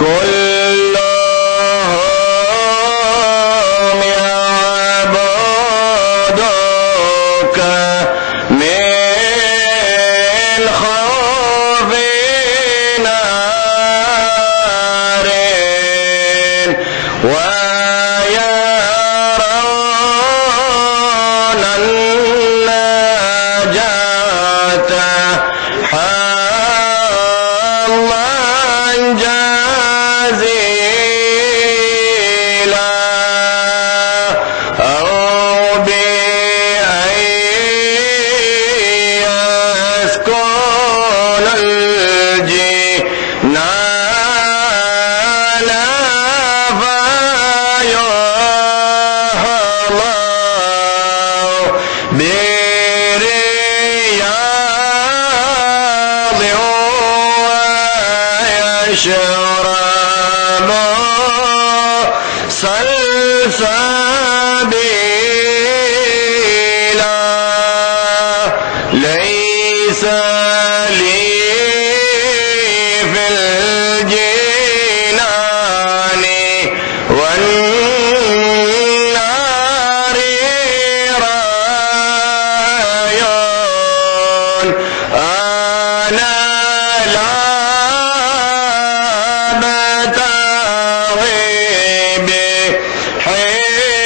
كلهم يعبدوك من خوف نار ويرون النجاة حظا جزيلا أو بأن يسكن الجنان برياض ويشرب سلسبيلا ليس لي في الجنان والنار راي أنا لا بتغي بحب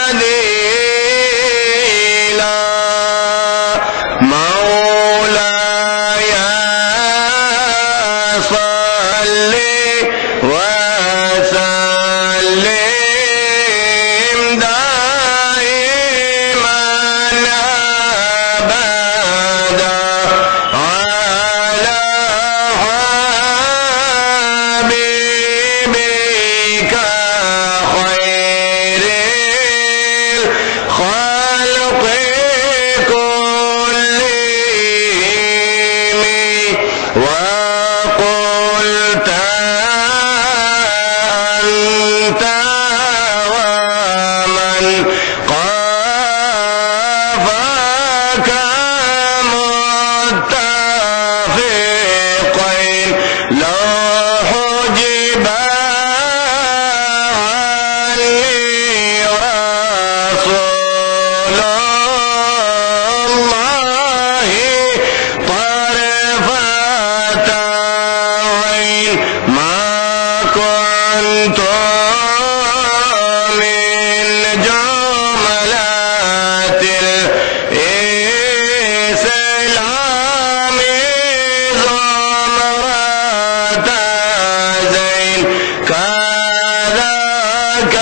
بديلا مولاي صل وسلم دائما أبدا على حبيبك خير الخلق كلهم وقلت أنت ومن قافك متفقين لو حجب عني رسول الله طرفة عين ما كنت من جملة الإسلام زمرة زين كذاك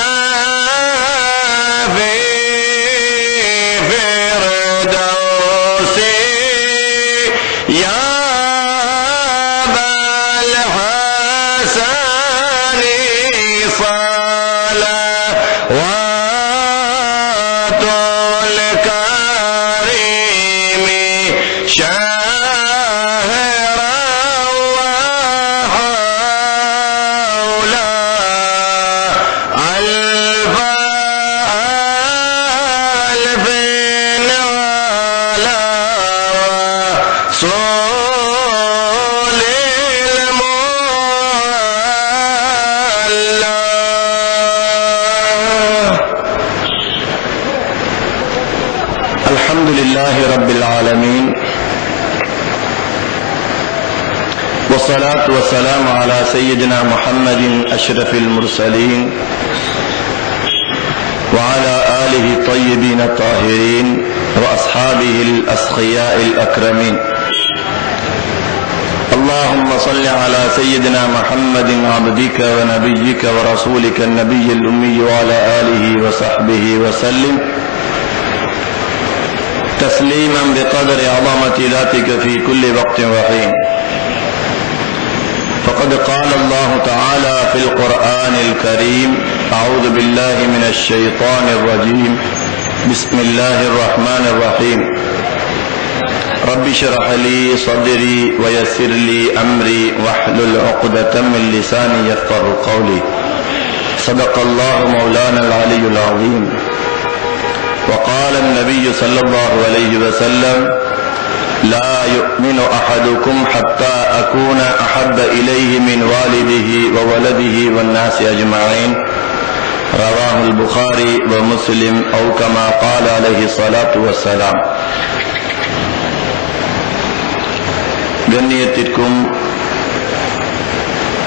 في فردوسي يا أبا الحسن صلوات الكريم شهرا وحولا ألف ألف على رسول المعلى. الحمد لله رب العالمين والصلاة والسلام على سيدنا محمد أشرف المرسلين وعلى آله الطيبين الطاهرين وأصحابه الأسخياء الأكرمين. اللهم صل على سيدنا محمد عبدك ونبيك ورسولك النبي الأمي وعلى آله وصحبه وسلم تسليما بقدر عظمة ذاتك في كل وقت وحين. فقد قال الله تعالى في القرآن الكريم: أعوذ بالله من الشيطان الرجيم، بسم الله الرحمن الرحيم. رب اشرح لي صدري ويسر لي أمري واحلل عقدة من لساني يفقهوا قولي. صدق الله مولانا العلي العظيم. وقال النبي صلى الله عليه وسلم: لا يؤمن أحدكم حتى أكون أحب إليه من والده وولده والناس أجمعين رواه البخاري ومسلم أو كما قال عليه الصلاة والسلام. கண்ணியத்திற்கும்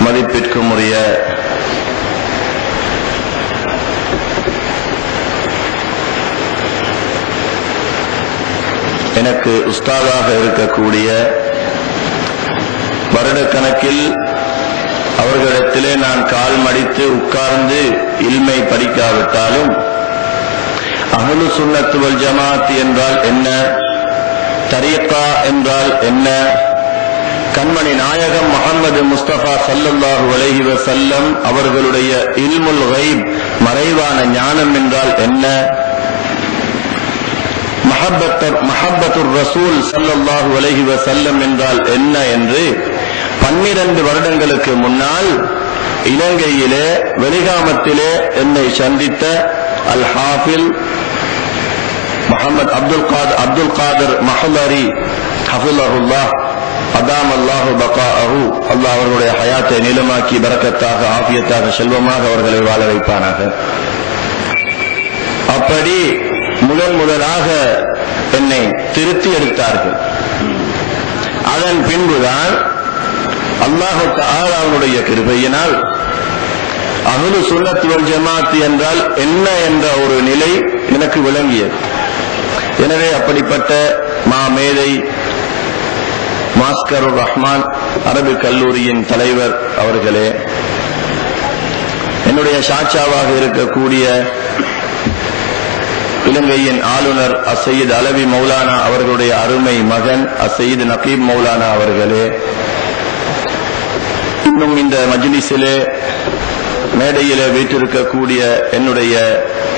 மதிப்பிற்கும் உரிய எனக்கு உஸ்தாதாக இருக்கக்கூடிய, வருடக்கணக்கில் அவர்களிடத்திலே நான் கால் மடித்து உட்கார்ந்து இல்மை படிக்காவிட்டாலும் அஹ்லு சுன்னத் வல் ஜமாத் என்றால் என்ன, தரீகா என்றால் என்ன, கண்மணி நாயகம் முஹம்மது முஸ்தபா ஸல்லல்லாஹு அலைஹி வஸல்லம் அவர்களுடைய இல்முல் கைப் மறைவான ஞானம் என்றால் என்ன, மஹப்பத்துர் ரசூல் ஸல்லல்லாஹு அலைஹி வஸல்லம் என்றால் என்ன என்று 12 வருடங்களுக்கு முன்னால் இலங்கையிலே வெளிகாமத்திலே என்னை சந்தித்த அல் ஹாஃபில் முஹம்மது அப்துல் காதர் மஹ்லரி ஹஃபிலஹுல்லாஹ் அதாம் அல்லாஹு பகாஅஹு, அல்லாஹ் அவர்களுடைய ஹயாத்தை நீளமாக்கி பரக்கத்தாக ஆஃபியத்தாக செல்வமாக அவர்களை வாழ வைப்பானாக. அப்படி முதலாக என்னை திருத்தி எடுத்தார்கள். அதன் பின்புதான் அல்லாஹு தஆலாவுடைய கிருபையினால் அஹ்லு சுன்னத் வல் ஜமாத் என்றால் என்ன என்ற ஒரு நிலை எனக்கு விளங்கியது. எனவே அப்படிப்பட்ட மாமேதை மாஸ்கருர் ரஹ்மான் அரபு கல்லூரியின் தலைவர் அவர்களே, என்னுடைய சாட்சாவாக இருக்கக்கூடிய இலங்கையின் ஆளுநர் அசையீத் அலவி மௌலானா அவர்களுடைய அருமை மகன் அசையீத் நகீப் மௌலானா அவர்களே, இன்னும் இந்த மஜ்லிஸிலே மேடையிலே வீற்றிருக்கக்கூடிய என்னுடைய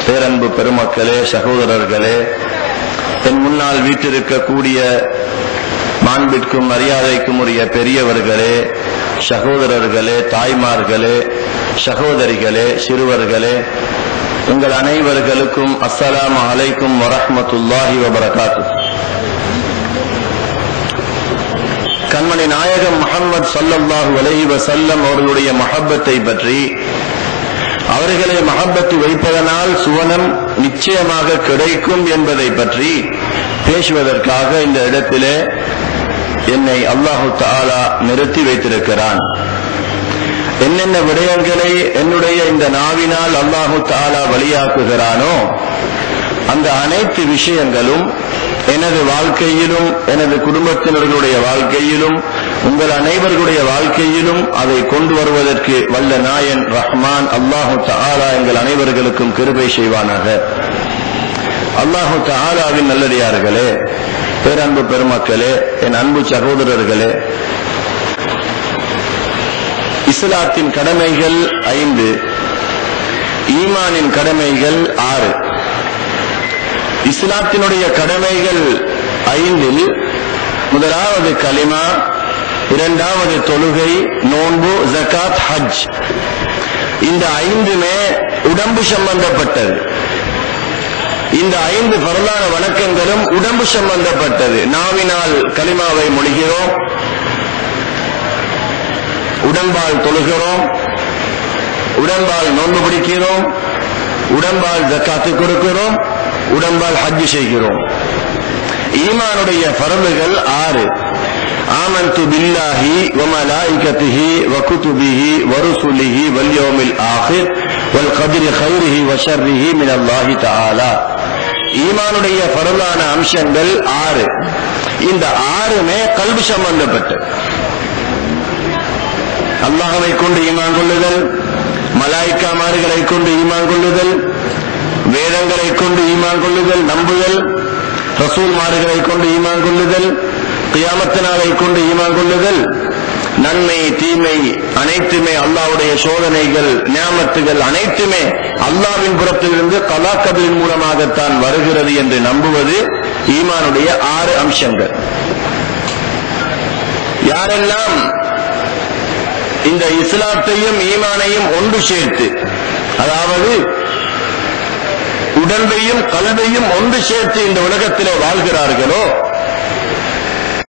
பேரன்பு பெருமக்களே, சகோதரர்களே, என் முன்னால் வீற்றிருக்கக்கூடிய மாண்பிற்கும் மரியாதைக்கும் உரிய பெரியவர்களே, சகோதரர்களே, தாய்மார்களே, சகோதரிகளே, சிறுவர்களே, உங்கள் அனைவர்களுக்கும் அஸ்ஸலாமு அலைக்கும் வரஹ்மத்துல்லாஹி வபரகாத்துஹு. கண்மணி நாயகம் முஹம்மது ஸல்லல்லாஹு அலைஹி வஸல்லம் அவர்களுடைய மஹப்பத்தை பற்றி, அவர்களை மஹப்பத்து வைப்பதனால் சுவனம் நிச்சயமாக கிடைக்கும் என்பதை பற்றி பேசுவதற்காக இந்த இடத்திலே என்னை அல்லாஹு தஆலா நிறுத்தி வைத்திருக்கிறான். என்னென்ன விடயங்களை என்னுடைய இந்த நாவினால் அல்லாஹு தஆலா வழியாக்குகிறானோ அந்த அனைத்து விஷயங்களும் எனது வாழ்க்கையிலும் எனது குடும்பத்தினர்களுடைய வாழ்க்கையிலும் உங்கள் அனைவர்களுடைய வாழ்க்கையிலும் அதை கொண்டு வருவதற்கு வல்ல நாயன் ரஹ்மான் அல்லாஹு தஆலா எங்கள் அனைவர்களுக்கும் கிருபை செய்வானாக. அல்லாஹு தஆலாவின் நல்லடியார்களே, பேரன்பு பெருமக்களே, என் அன்பு சகோதரர்களே, இஸ்லாத்தின் கடமைகள் 5, ஈமானின் கடமைகள் 6. இஸ்லாத்தினுடைய கடமைகள் 5 முதலாவது கலிமா, இரண்டாவது தொழுகை, நோன்பு, ஜகாத், ஹஜ். இந்த 5மே உடம்பு சம்பந்தப்பட்டது. இந்த 5 பரலான வணக்கங்களும் உடம்பு சம்பந்தப்பட்டது. நாவினால் கலிமாவை மொழிகிறோம், உடம்பால் தொழுகிறோம், உடம்பால் நோன்பு பிடிக்கிறோம், உடம்பால் ஜக்காத்து கொடுக்கிறோம், உடம்பால் ஹஜ் செய்கிறோம். ஈமானுடைய ஃபர்துகள் 6. ஆமன்து பில்லாஹி வ மலாயிகத்திஹி வ குதுபிஹி வ ருசுலிஹி வல் யௌமில் ஆகிர் வல் கத்ரி கைரிஹி வ ஷர்ரிஹி மினல்லாஹி தஆலா. ஈமானுடைய ஃபர்லான அம்சங்கள் 6. இந்த 6மே கல்பு சம்பந்தப்பட்டது. அல்லாஹ்வை கொண்டு ஈமான் கொள்ளுதல், மலாயிக்காமார்களை கொண்டு ஈமான் கொள்ளுதல், வேதங்களை கொண்டு ஈமான் கொள்ளுதல், நம்புதல், ரசூல்மார்களை கொண்டு ஈமான் கொள்ளுதல், கியாமத் நாளை கொண்டு ஈமான் கொள்ளுதல், நன்மை தீமை அனைத்துமே அல்லாஹ்வுடைய சோதனைகள் நியாமத்துகள் அனைத்துமே அல்லாஹ்வின் புறத்திலிருந்து கலா கதிரின் மூலமாகத்தான் வருகிறது என்று நம்புவது ஈமானுடைய 6 அம்சங்கள். யாரெல்லாம் இந்த இஸ்லாத்தையும் ஈமானையும் ஒன்று சேர்த்து, அதாவது உடம்பையும் கல்வையும் ஒன்று சேர்த்து இந்த உலகத்திலே வாழ்கிறார்களோ